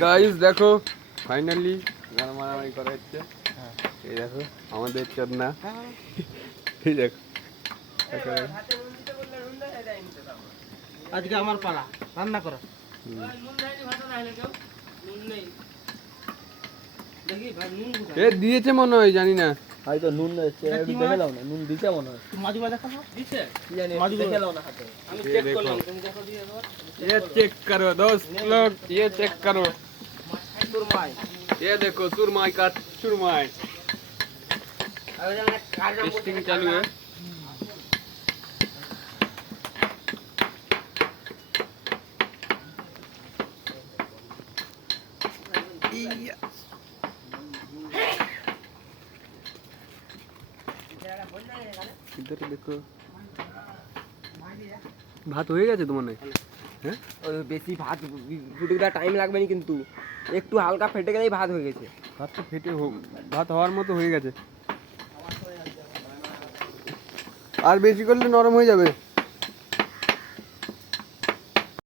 Guys দেখো finally গান মারামারি করা হচ্ছে এই দেখো আমাদের চন্না এই দেখো একেবারে। আজকে আমার পালা রান্না করো হুম। দেখি ভাই নুন কোথায়? এ দিয়েছে মনে হয় জানি না হয়তো নুন দিচ্ছে এটা একটু কি দেখে মাছ? লাও না নুন দিচ্ছে মনে হয় একটু মাছ ভাজা খাবো দিছে কি জানি মাছ একটু দেখে ভাজা। লাও না হাতে আমি ये চেক देखो। করলাম তুমি দেখো দিয়ে দাও ये चेक करो दोस्त लोग ये चेक करो सुरमाई ये देखो सुरमाई का सुरमाई टेस्टिंग चालू है इधर देखो भात हो गया तुम्हारे বেশি ভাত ফুটে দেওয়া টাইম লাগবে না কিন্তু। একটু হালকা ফেটে গেলেই ভাত হয়ে গেছে। ভাত তো ফেটে হোক ভাত হওয়ার মতো হয়ে গেছে। আর বেশি করলে নরম হয়ে যাবে।